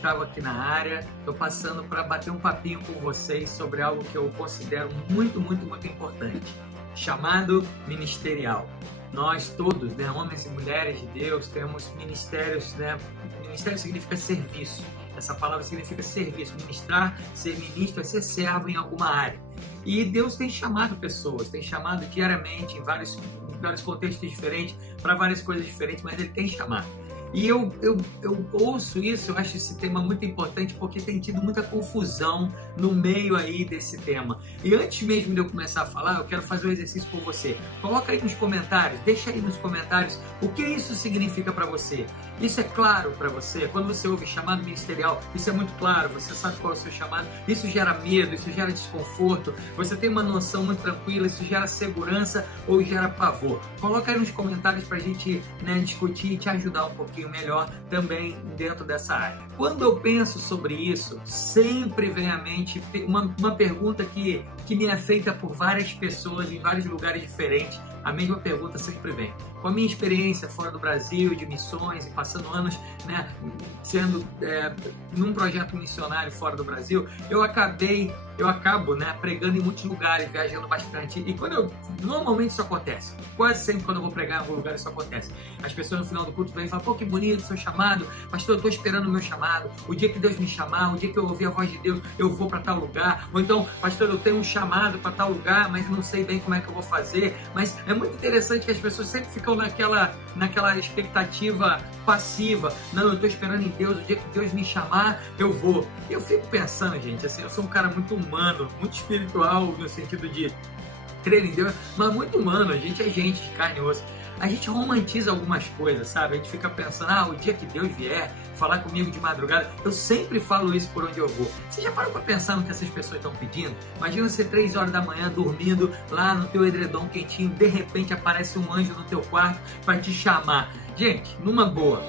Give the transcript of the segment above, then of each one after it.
Gustavo aqui na área. Estou passando para bater um papinho com vocês sobre algo que eu considero muito importante. Chamado ministerial. Nós todos, né, homens e mulheres de Deus, temos ministérios, né? Ministério significa serviço. Essa palavra significa serviço. Ministrar, ser ministro é ser servo em alguma área. E Deus tem chamado pessoas, tem chamado diariamente em vários contextos diferentes, para várias coisas diferentes, mas Ele tem chamado. E eu ouço isso, eu acho esse tema muito importante porque tem tido muita confusão no meio aí desse tema. E antes mesmo de eu começar a falar, eu quero fazer um exercício com você. Coloca aí nos comentários, deixa aí nos comentários o que isso significa para você. Isso é claro para você? Quando você ouve chamado ministerial, isso é muito claro, você sabe qual é o seu chamado. Isso gera medo, isso gera desconforto, você tem uma noção muito tranquila, isso gera segurança ou gera pavor. Coloca aí nos comentários para a gente, né, discutir e te ajudar um pouquinho melhor também dentro dessa área. Quando eu penso sobre isso, sempre vem à mente uma pergunta que me é feita por várias pessoas em vários lugares diferentes. A mesma pergunta sempre vem. Com a minha experiência fora do Brasil, de missões e passando anos, né, sendo num projeto missionário fora do Brasil, eu acabo, né, pregando em muitos lugares, viajando bastante. E normalmente isso acontece. Quase sempre quando eu vou pregar em algum lugar isso acontece. As pessoas no final do culto vêm e falam: pô, que bonito o seu chamado, pastor, eu estou esperando o meu chamado. O dia que Deus me chamar, o dia que eu ouvir a voz de Deus, eu vou para tal lugar. Ou então, pastor, eu tenho um chamado para tal lugar, mas não sei bem como é que eu vou fazer. Mas é muito interessante que as pessoas sempre ficam naquela expectativa passiva. Não, eu estou esperando em Deus, o dia que Deus me chamar, eu vou. E eu fico pensando, gente, assim, eu sou um cara muito humano, muito espiritual, no sentido de crer em Deus, mas muito humano. A gente é gente de carne e osso. A gente romantiza algumas coisas, sabe? A gente fica pensando: o dia que Deus vier falar comigo de madrugada. Eu sempre falo isso por onde eu vou. Você já parou para pensar no que essas pessoas estão pedindo? Imagina você 3 horas da manhã dormindo lá no teu edredom quentinho, de repente aparece um anjo no teu quarto para te chamar. Gente, numa boa.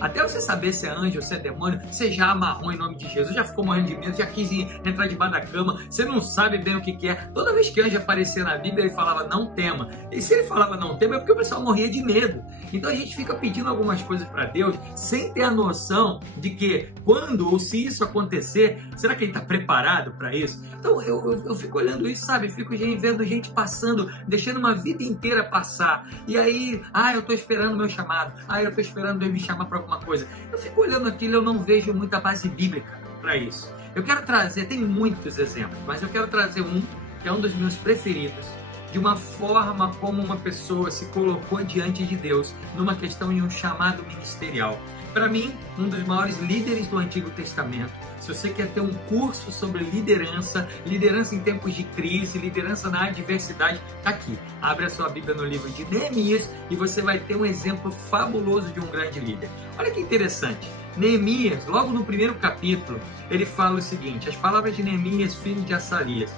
Até você saber se é anjo ou se é demônio, você já amarrou em nome de Jesus, já ficou morrendo de medo, já quis entrar debaixo da cama, você não sabe bem o que é. Toda vez que anjo aparecia na Bíblia, ele falava: não tema. E se ele falava não tema, é porque o pessoal morria de medo. Então a gente fica pedindo algumas coisas para Deus, sem ter a noção de que quando ou se isso acontecer, será que ele está preparado para isso? Então eu fico olhando isso, sabe? Fico vendo gente passando, deixando uma vida inteira passar. E aí, eu estou esperando o meu chamado. Eu estou esperando Deus me chamar para alguma coisa. Eu fico olhando aquilo, eu não vejo muita base bíblica para isso. Eu quero trazer, tem muitos exemplos, mas eu quero trazer um que é um dos meus preferidos, de uma forma como uma pessoa se colocou diante de Deus numa questão em um chamado ministerial. Para mim, um dos maiores líderes do Antigo Testamento. Se você quer ter um curso sobre liderança em tempos de crise, liderança na adversidade, tá aqui. Abre a sua Bíblia no livro de Neemias e você vai ter um exemplo fabuloso de um grande líder. Olha que interessante. Neemias, logo no primeiro capítulo, ele fala o seguinte: as palavras de Neemias, filho de Assarias.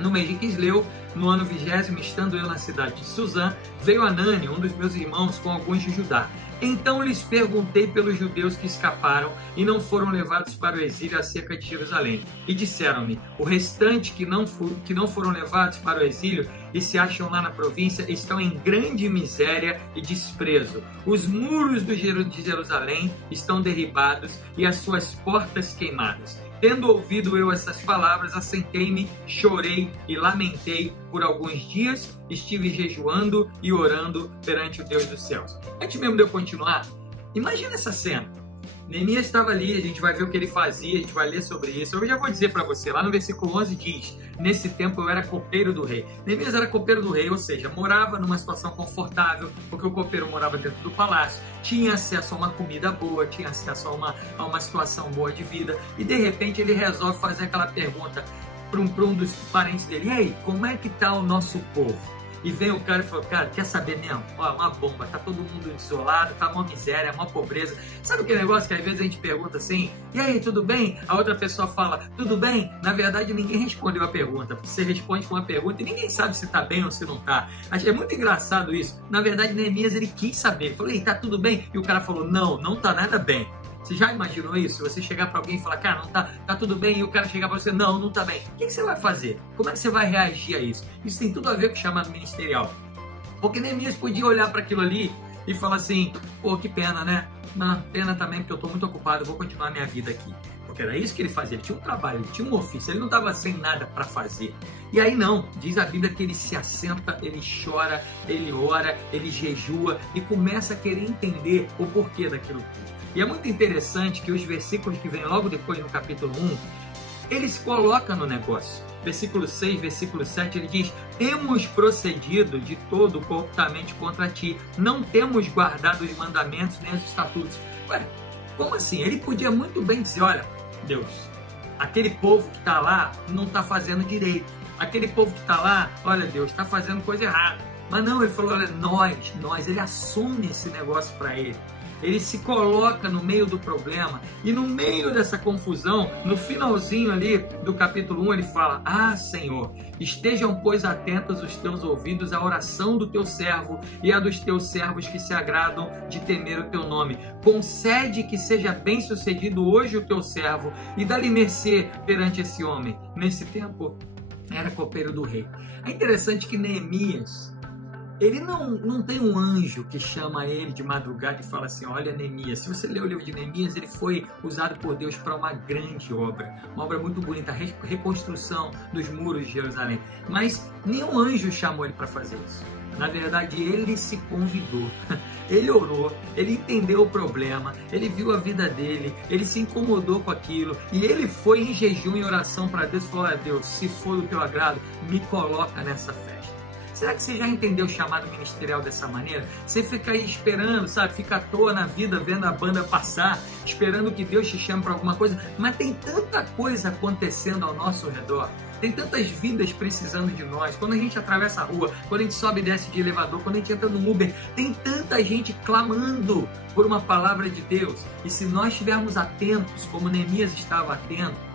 No mês de Quisleu, no ano 20º, estando eu na cidade de Suzã, veio Anani, um dos meus irmãos, com alguns de Judá. Então lhes perguntei pelos judeus que escaparam e não foram levados para o exílio acerca de Jerusalém. E disseram-me: o restante que não foram levados para o exílio e se acham lá na província estão em grande miséria e desprezo. Os muros de Jerusalém estão derribados e as suas portas queimadas. Tendo ouvido eu essas palavras, assentei-me, chorei e lamentei por alguns dias, estive jejuando e orando perante o Deus dos céus. Antes mesmo de eu continuar, imagina essa cena. Neemias estava ali, a gente vai ver o que ele fazia, a gente vai ler sobre isso. Eu já vou dizer para você, lá no versículo 11 diz: nesse tempo eu era copeiro do rei. Neemias era copeiro do rei, ou seja, morava numa situação confortável, porque o copeiro morava dentro do palácio, tinha acesso a uma comida boa, tinha acesso a uma situação boa de vida, e de repente ele resolve fazer aquela pergunta para um dos parentes dele: e aí, como é que está o nosso povo? E vem o cara e fala: cara, quer saber mesmo? Ó, uma bomba, tá todo mundo isolado, tá uma miséria, uma pobreza. Sabe aquele negócio que às vezes a gente pergunta assim: e aí, tudo bem? A outra pessoa fala: tudo bem? Na verdade, ninguém respondeu a pergunta. Você responde com uma pergunta e ninguém sabe se tá bem ou se não tá. É muito engraçado isso. Na verdade, Neemias, ele quis saber. Ele falou: ei, tá tudo bem? E o cara falou: não tá nada bem. Você já imaginou isso? Você chegar para alguém e falar: cara, não tá tudo bem, e o cara chegar para você: não tá bem. O que você vai fazer? Como é que você vai reagir a isso? Isso tem tudo a ver com o chamado ministerial. Porque Neemias podia olhar para aquilo ali e fala assim, pô, que pena, né? Não, pena também porque eu estou muito ocupado, eu vou continuar minha vida aqui. Porque era isso que ele fazia, ele tinha um trabalho, ele tinha um ofício, ele não estava sem nada para fazer. E aí não, diz a Bíblia que ele se assenta, ele chora, ele ora, ele jejua e começa a querer entender o porquê daquilo tudo. E é muito interessante que os versículos que vêm logo depois no capítulo 1, ele se coloca no negócio. Versículo 6, versículo 7, ele diz, temos procedido de todo corruptamente contra ti, não temos guardado os mandamentos nem os estatutos. Ué, como assim? Ele podia muito bem dizer, olha, Deus, aquele povo que está lá não está fazendo direito. Aquele povo que está lá, olha Deus, está fazendo coisa errada. Mas não, ele falou, olha, nós, ele assume esse negócio para ele. Ele se coloca no meio do problema e no meio dessa confusão, no finalzinho ali do capítulo 1, ele fala, ah, Senhor, estejam, pois, atentos os teus ouvidos à oração do teu servo e à dos teus servos que se agradam de temer o teu nome. Concede que seja bem sucedido hoje o teu servo e dá-lhe mercê perante esse homem. Nesse tempo, era copeiro do rei. É interessante que Neemias, ele não tem um anjo que chama ele de madrugada e fala assim, olha Neemias, se você ler o livro de Neemias, ele foi usado por Deus para uma grande obra, uma obra muito bonita, a reconstrução dos muros de Jerusalém. Mas nenhum anjo chamou ele para fazer isso. Na verdade, ele se convidou, ele orou, ele entendeu o problema, ele viu a vida dele, ele se incomodou com aquilo e ele foi em jejum e oração para Deus e falou, olha Deus, se for do teu agrado, me coloca nessa festa. Será que você já entendeu o chamado ministerial dessa maneira? Você fica aí esperando, sabe? Fica à toa na vida, vendo a banda passar, esperando que Deus te chame para alguma coisa. Mas tem tanta coisa acontecendo ao nosso redor. Tem tantas vidas precisando de nós. Quando a gente atravessa a rua, quando a gente sobe e desce de elevador, quando a gente entra no Uber, tem tanta gente clamando por uma palavra de Deus. E se nós estivermos atentos, como Neemias estava atento,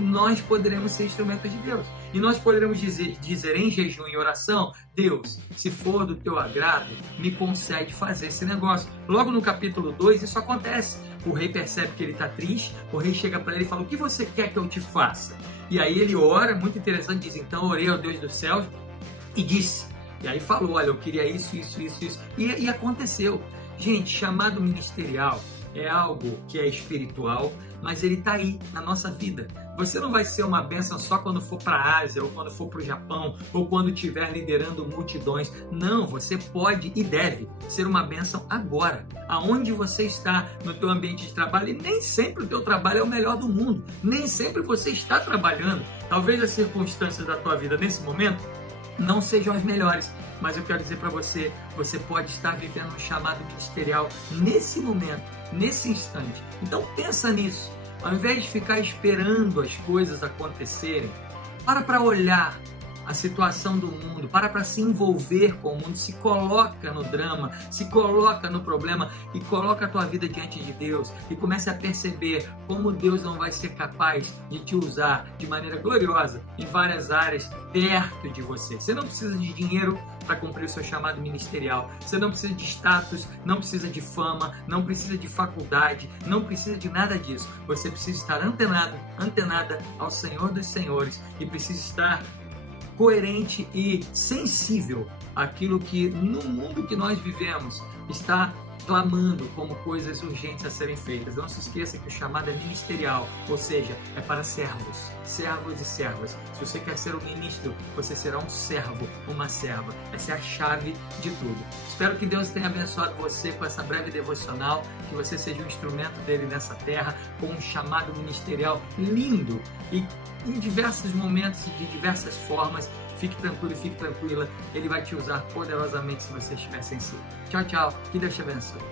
nós poderemos ser instrumentos de Deus. E nós poderemos dizer em jejum e oração, Deus, se for do teu agrado, me concede fazer esse negócio. Logo no capítulo 2, isso acontece. O rei percebe que ele está triste, o rei chega para ele e fala, o que você quer que eu te faça? E aí ele ora, muito interessante, diz, então orei ao Deus dos céus e disse. E aí falou, olha, eu queria isso. E aconteceu. Gente, chamado ministerial é algo que é espiritual, mas ele está aí na nossa vida. Você não vai ser uma bênção só quando for para a Ásia, ou quando for para o Japão, ou quando estiver liderando multidões. Não, você pode e deve ser uma bênção agora, aonde você está no teu ambiente de trabalho. E nem sempre o teu trabalho é o melhor do mundo, nem sempre você está trabalhando. Talvez as circunstâncias da tua vida nesse momento não sejam as melhores, mas eu quero dizer para você, você pode estar vivendo um chamado ministerial nesse momento, nesse instante. Então pensa nisso, ao invés de ficar esperando as coisas acontecerem, para olhar a situação do mundo, para se envolver com o mundo, se coloca no drama, se coloca no problema e coloca a tua vida diante de Deus e comece a perceber como Deus não vai ser capaz de te usar de maneira gloriosa em várias áreas perto de você. Você não precisa de dinheiro para cumprir o seu chamado ministerial, você não precisa de status, não precisa de fama, não precisa de faculdade, não precisa de nada disso. Você precisa estar antenada ao Senhor dos Senhores e precisa estar coerente e sensível àquilo que no mundo que nós vivemos está clamando como coisas urgentes a serem feitas. Não se esqueça que o chamado é ministerial, ou seja, é para servos e servas. Se você quer ser um ministro, você será um servo, uma serva. Essa é a chave de tudo. Espero que Deus tenha abençoado você com essa breve devocional, que você seja um instrumento dele nessa terra, com um chamado ministerial lindo e em diversos momentos e de diversas formas. Fique tranquilo, fique tranquila, ele vai te usar poderosamente se você estiver sensível. Tchau, tchau, que Deus te abençoe.